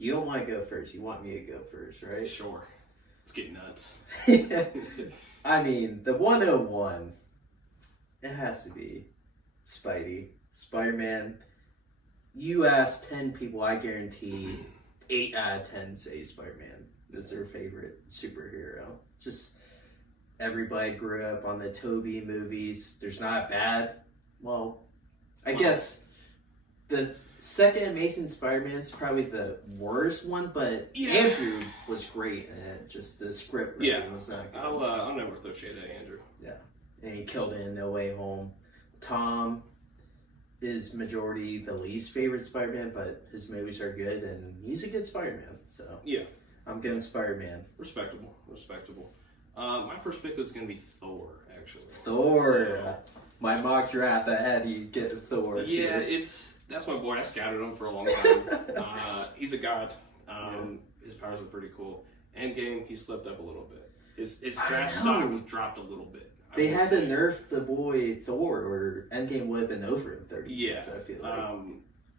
You don't want to go first. You want me to go first, right? Sure. Let's get nuts. I mean, the 101, it has to be Spidey. Spider-Man. You ask 10 people, I guarantee 8 out of 10 say Spider-Man is their favorite superhero. Just everybody grew up on the Tobey movies. There's not bad. Well, I guess the second Amazing Spider-Man's probably the worst one, but Andrew was great in it. Just the script was not good. I'll never throw shade at Andrew. Yeah. And he killed it in No Way Home. Tom is majority the least favorite Spider-Man, but his movies are good, and he's a good Spider-Man. So yeah, I'm going Spider-Man. Respectable. My first pick was going to be Thor, actually. Thor. So, my mock draft, I had you get Thor. Yeah, that's my boy. I scouted him for a long time. He's a god. His powers are pretty cool. Endgame, he slipped up a little bit. His draft stock dropped a little bit. They had to nerf the boy Thor, or Endgame would have been over in 30 minutes, I feel like.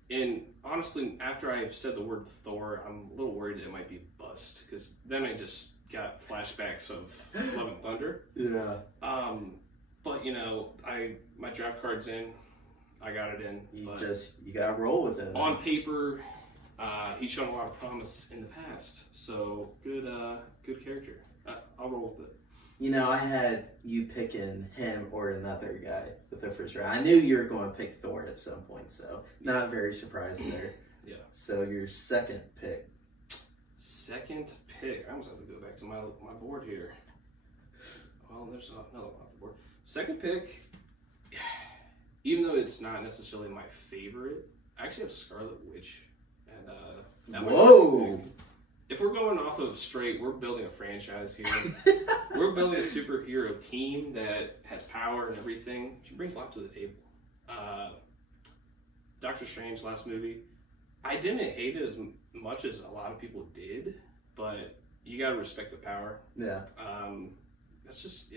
And honestly, after I've said the word Thor, I'm a little worried it might be bust, because then I just got flashbacks of Love and Thunder. Yeah. But my draft card's in. I got it in. You gotta roll with it. On paper, he's shown a lot of promise in the past, so good character. I'll roll with it. I had you picking him or another guy with the first round. I knew you were going to pick Thor at some point, so not very surprised there. Yeah. So your second pick. Second pick. I almost have to go back to my board here. Well, there's another one off the board. Second pick, even though it's not necessarily my favorite, I actually have Scarlet Witch. And whoa! If we're going off of straight, we're building a franchise here. We're building a superhero team that has power and everything. She brings a lot to the table. Doctor Strange, last movie, I didn't hate it as much as a lot of people did, but you gotta respect the power. Yeah. That's just,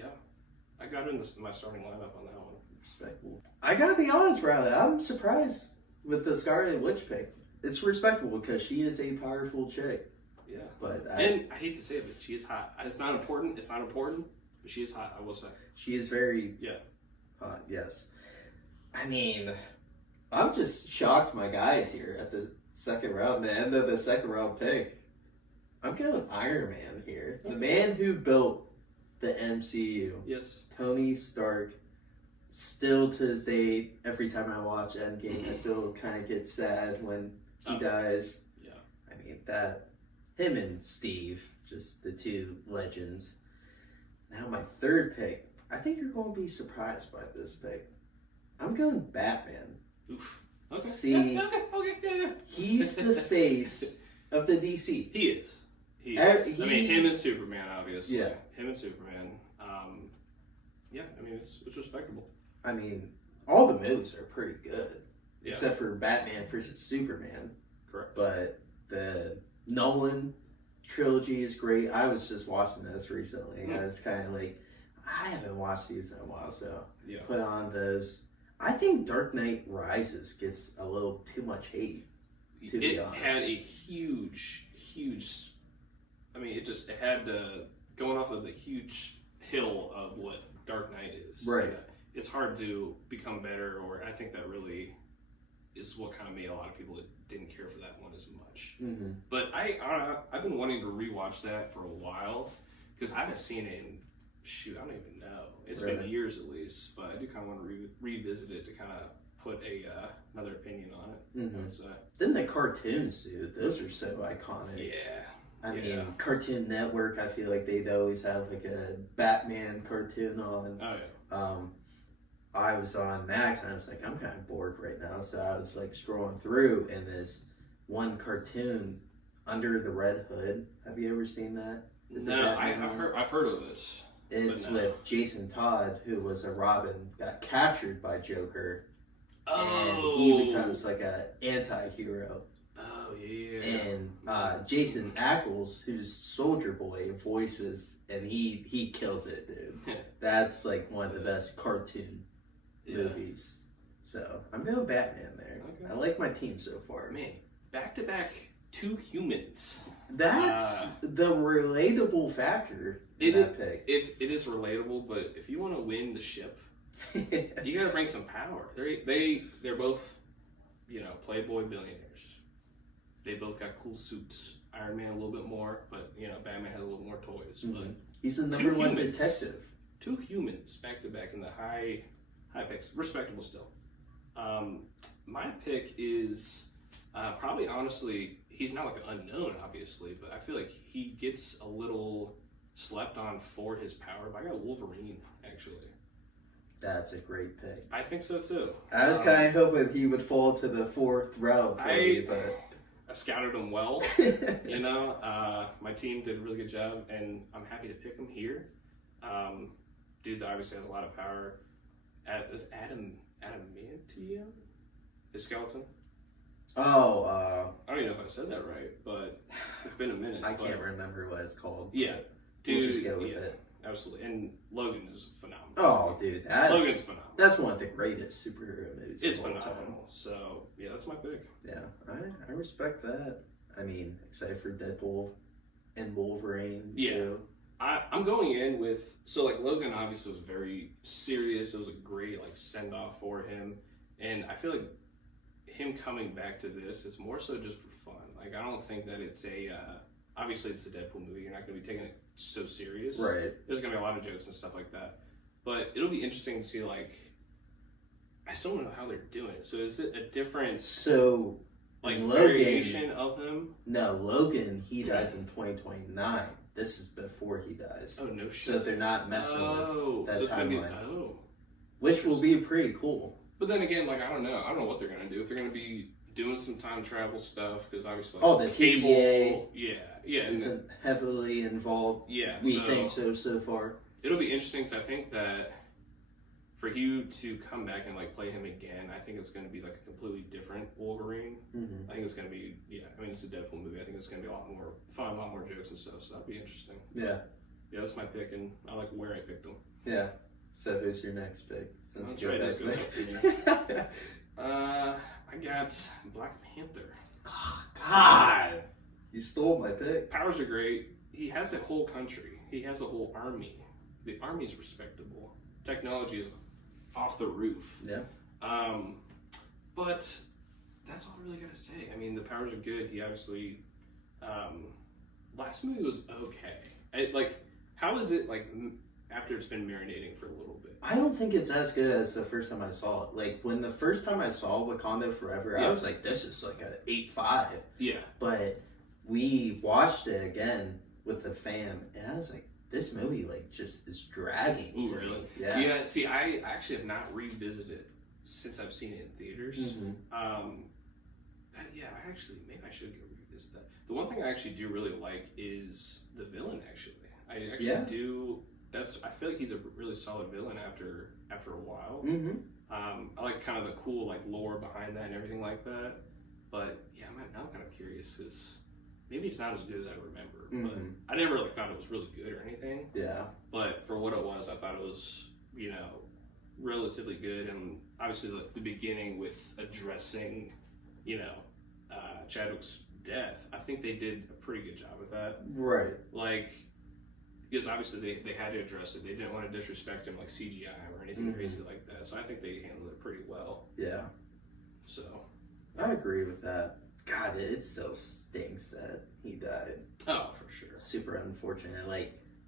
I got in my starting lineup on that one. Respectable. I gotta be honest, Riley, I'm surprised with the Scarlet Witch pick. It's respectable because she is a powerful chick. Yeah. But I hate to say it, but she is hot. It's not important, but she is hot, I will say. She is very hot, yes. I mean, I'm just shocked my guys here at the second round, the end of the second round pick. I'm going Iron Man here. The man who built the MCU. Yes. Tony Stark. Still to this day, every time I watch Endgame, I still kind of get sad when he dies. Yeah. I mean, him and Steve, just the two legends. Now my third pick, I think you're going to be surprised by this pick. I'm going Batman. Oof. Okay. See, okay. He's the face of the DC. He is. I mean, him and Superman, obviously. Yeah. Him and Superman. I mean, it's respectable. I mean, all the movies are pretty good. Yeah. Except for Batman versus Superman. Correct. But the Nolan trilogy is great. I was just watching this recently. I was kind of like, I haven't watched these in a while, so put on those. I think Dark Knight Rises gets a little too much hate, to be honest. It had a huge, I mean, it had going off of the huge hill of what Dark Knight is. Right. It's hard to become better, or I think that really is what kind of made a lot of people that didn't care for that one as much. Mm-hmm. But I've been wanting to rewatch that for a while because I haven't seen it in, I don't even know. It's been years at least, but I do kind of want to revisit it to kind of put another opinion on it. Mm-hmm. Then the cartoons, dude, those are so iconic. Yeah. I mean, Cartoon Network, I feel like they'd always have like a Batman cartoon on. Oh, yeah. I was on Max and I was like, I'm kind of bored right now. So I was like scrolling through and this one cartoon, Under the Red Hood. Have you ever seen that? No, I've heard of it. It's with Jason Todd, who was a Robin, got captured by Joker. Oh. And he becomes like an anti-hero. Oh, yeah. And Jason Ackles, who's Soldier Boy, voices, and he kills it, dude. That's like one of the best cartoon movies. So I'm going Batman there. Okay. I like my team so far. Man, back-to-back two humans. That's the relatable factor in that pick. It is relatable, but if you want to win the ship, you gotta bring some power. They're both, playboy billionaires. They both got cool suits. Iron Man a little bit more, but Batman has a little more toys. Mm-hmm. But he's the number one detective. Two humans back to back in the high picks, respectable still. My pick is probably honestly, he's not like an unknown, obviously, but I feel like he gets a little slept on for his power. But I got Wolverine actually. That's a great pick. I think so too. I was kind of hoping he would fall to the fourth round for me, but I scouted him well. My team did a really good job, and I'm happy to pick him here. Dude obviously has a lot of power. Is Adamantium his skeleton? Oh, I don't even know if I said that right, but it's been a minute. I can't remember what it's called. Yeah, dude, we'll just go with it. Absolutely, and Logan is phenomenal. Oh, dude, Logan's phenomenal. That's one of the greatest superhero movies. It's of all phenomenal. time. So yeah, that's my pick. Yeah, I respect that. I mean, excited for Deadpool and Wolverine. Yeah. Too. I'm going in with Logan obviously was very serious. It was a great send off for him, and I feel like him coming back to this is more so just for fun. I don't think that it's obviously it's a Deadpool movie. You're not going to be taking it so serious. Right. There's going to be a lot of jokes and stuff like that, but it'll be interesting to see I still don't know how they're doing it. So is it a different Logan, variation of him? No, Logan, he dies in 2029. This is before he dies. Oh, no shit. So they're not messing with that so it's timeline. oh. Which will be pretty cool. But then again, I don't know. I don't know what they're going to do. If they're going to be doing some time travel stuff, because obviously... the cable... TVA Yeah. isn't heavily involved. Yeah. We think so far. It'll be interesting, because I think that for you to come back and play him again, I think it's going to be a completely different Wolverine. Mm-hmm. I think it's going to be, it's a Deadpool movie. I think it's going to be a lot more fun, a lot more jokes and stuff, so that'll be interesting. Yeah. Yeah, that's my pick, and I like where I picked them. Yeah. So who's your next pick? Let's go. I got Black Panther. Oh, God! You stole my pick. Powers are great. He has a whole country. He has a whole army. The army's respectable. Technology is off the roof. Yeah. But that's all I really gotta say. I mean, the powers are good. He obviously, last movie was okay. How is it after it's been marinating for a little bit? I don't think it's as good as the first time I saw it. When the first time I saw Wakanda Forever, I was like, this is an 8.5. Yeah. But we watched it again with the fam, and I was like, this movie just is dragging. Ooh, really? Me. Yeah. Yeah. See, I actually have not revisited it since I've seen it in theaters. Mm-hmm. Maybe I should go revisit that. The one thing I actually do really like is the villain. Actually, I actually do. I feel like he's a really solid villain after a while. Mm-hmm. I like kind of the cool lore behind that and everything like that. But yeah, now I'm kind of curious because maybe it's not as good as I remember. Mm-hmm. But I never thought it was really good or anything. Yeah. But for what it was, I thought it was relatively good. And obviously the beginning with addressing Chadwick's death, I think they did a pretty good job with that. Right. Because obviously they had to address it. They didn't want to disrespect him CGI or anything crazy like that. So I think they handled it pretty well. Yeah. So. I agree with that. God, it still stinks that he died. Oh, for sure. Super unfortunate.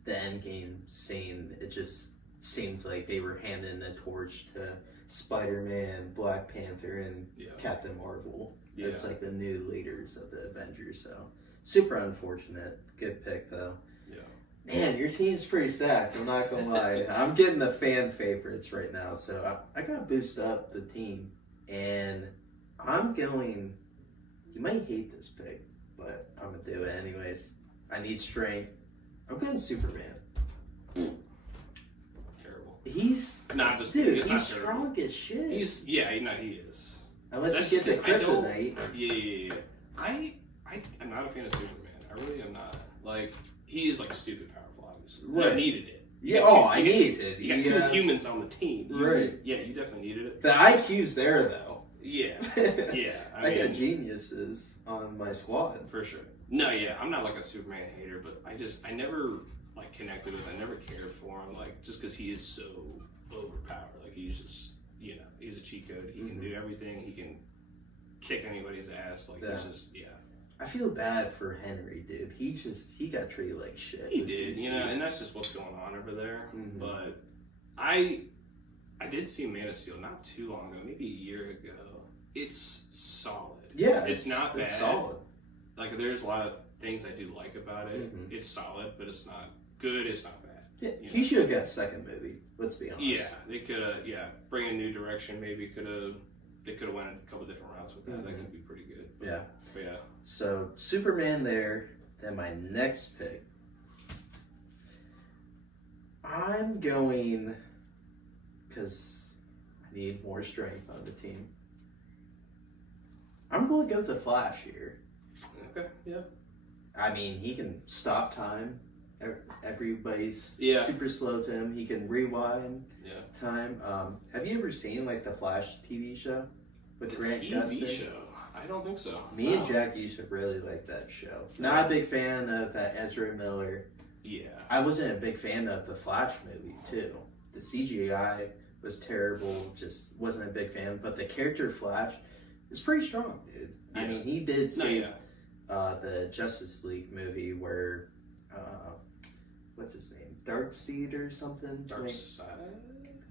The Endgame scene, it just seemed like they were handing the torch to Spider-Man, Black Panther, and Captain Marvel. Yeah. As the new leaders of the Avengers. So super unfortunate. Good pick though. Yeah. Man, your team's pretty stacked. I'm not gonna lie. I'm getting the fan favorites right now, so I gotta boost up the team, and I'm going. You might hate this pick, but I'm gonna do it anyways. I need strength. I'm going Superman. Terrible. He's not just dude. He's He's not strong as shit. He is. Unless you get the kryptonite. Yeah. I'm not a fan of Superman. I really am not. He is stupid powerful, obviously. Right. You needed it. I needed it. You got two humans on the team. Right. Yeah, you definitely needed it. The IQ's there though. Yeah, yeah. I got geniuses on my squad. For sure. No, yeah, I'm not like a Superman hater, but I never like connected with. I never cared for him, like just because he is so overpowered. Like he's just, he's a cheat code. He can do everything. He can kick anybody's ass. Like it's just, I feel bad for Henry, dude. He got treated like shit. He did, and that's just what's going on over there. But I did see Man of Steel not too long ago, maybe a year ago. It's solid. Yeah, it's not bad. It's solid. Like there's a lot of things I do like about it. It's solid, but it's not good. It's not bad. Yeah, he should have got a second movie. Let's be honest. Yeah, they could have. Bring a new direction. Maybe they could have went a couple different routes with that. That could be pretty good. But yeah. So Superman there. Then my next pick. I'm going because I need more strength on the team. I'm going to go with the Flash here. Okay. Yeah. I mean, he can stop time. Everybody's super slow to him. He can rewind time. Have you ever seen like the Flash TV show with Grant Gustin? TV show? I don't think so. Me and Jack used to really like that show. Not a big fan of that Ezra Miller. Yeah. I wasn't a big fan of the Flash movie too. The CGI was terrible. Just wasn't a big fan. But the character Flash is pretty strong, dude. Yeah. I mean, he did save the Justice League movie where what's his name? Darkseid or something?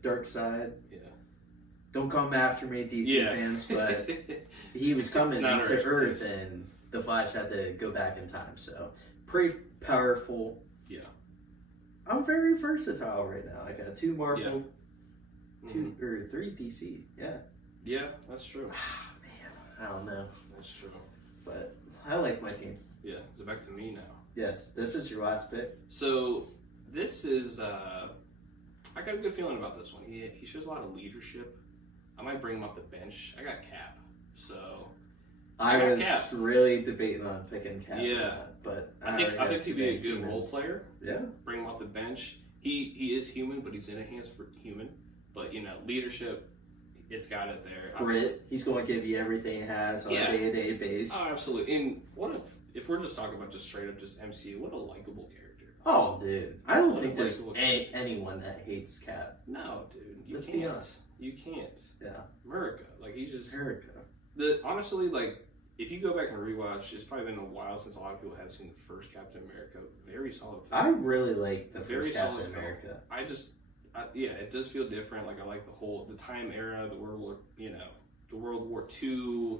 Darkseid. Yeah. Don't come after me, DC fans, but he was coming to Earth and the Flash had to go back in time. So, pretty powerful. Yeah. I'm very versatile right now. I got 2 Marvel, 2 or 3 DC. Yeah. Yeah, that's true. Man, I don't know. That's true. But I like my team. Yeah, is it back to me now? Yes, this is your last pick. So this is, I got a good feeling about this one. He shows a lot of leadership. I might bring him off the bench. I got Cap, so I was really debating on picking Cap. Yeah, but I think he'd be a good role player. Yeah, bring him off the bench. He is human, but he's in a hands for human. But leadership. It's got it there. Grit. He's going to give you everything he has on a day-to-day basis. Oh, absolutely. And if we're just talking about just straight up just MCU, what a likable character. Oh, dude. I don't think there's anyone that hates Cap. No, dude. Let's be honest. You can't. Yeah. America. Like, he's just... America. Honestly, like, if you go back and rewatch, it's probably been a while since a lot of people have seen the first Captain America. Very solid film. I really like the first Captain America. It does feel different. Like I like the time era, the World War II,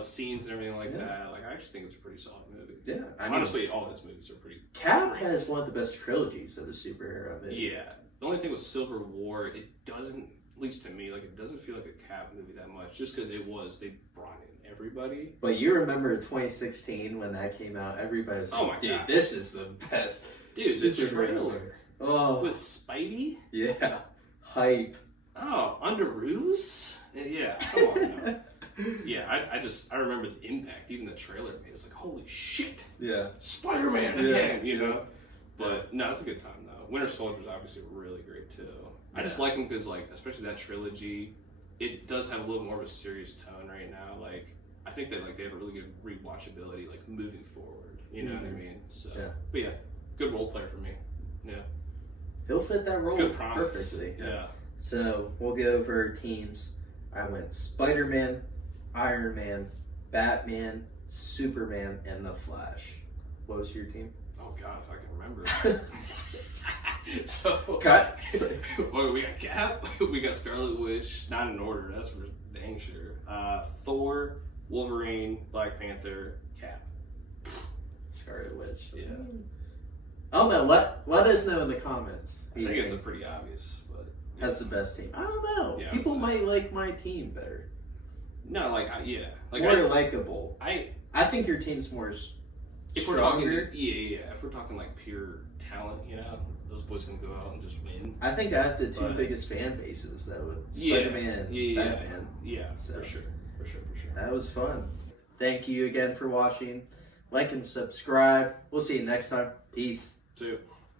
scenes and everything like that. Like I actually think it's a pretty solid movie. Yeah, honestly, all his movies are pretty. Cap has one of the best trilogies of a superhero movie. Yeah, the only thing with Civil War, it doesn't, at least to me, like it doesn't feel like a Cap movie that much, just because they brought in everybody. But you remember 2016 when that came out? Everybody was like, "Oh my god, this is the best." Dude, the trailer. Oh, with Spidey? Yeah. Hype. Oh, under ruse? Yeah, come on now. Yeah, I remember the impact. Even the trailer made us like, holy shit. Yeah. Spider-Man again, But no, it's a good time though. Winter Soldier's obviously really great too. Yeah. I just like him because especially that trilogy, it does have a little more of a serious tone right now. Like I think that they have a really good rewatchability moving forward. You know what I mean? So but yeah, good role player for me. Yeah. He'll fit that role perfectly. Yeah. So we'll go over teams. I went Spider-Man, Iron Man, Batman, Superman, and the Flash. What was your team? Oh God, if I can remember. So cut. Well, we got Cap, we got Scarlet Witch, not in order. That's for dang sure. Thor, Wolverine, Black Panther, Cap. Scarlet Witch. Yeah. I don't know. Let us know in the comments. I think it's a pretty obvious, but that's the best team. I don't know. Yeah, people might like my team better. No, more likable. I think your team's more if stronger. We're talking, if we're talking pure talent, those boys can go out and just win. I think I have the 2 biggest fan bases though, with Spider-Man and Batman. Yeah, so, for sure. That was fun. Thank you again for watching. Like and subscribe. We'll see you next time. Peace. See you.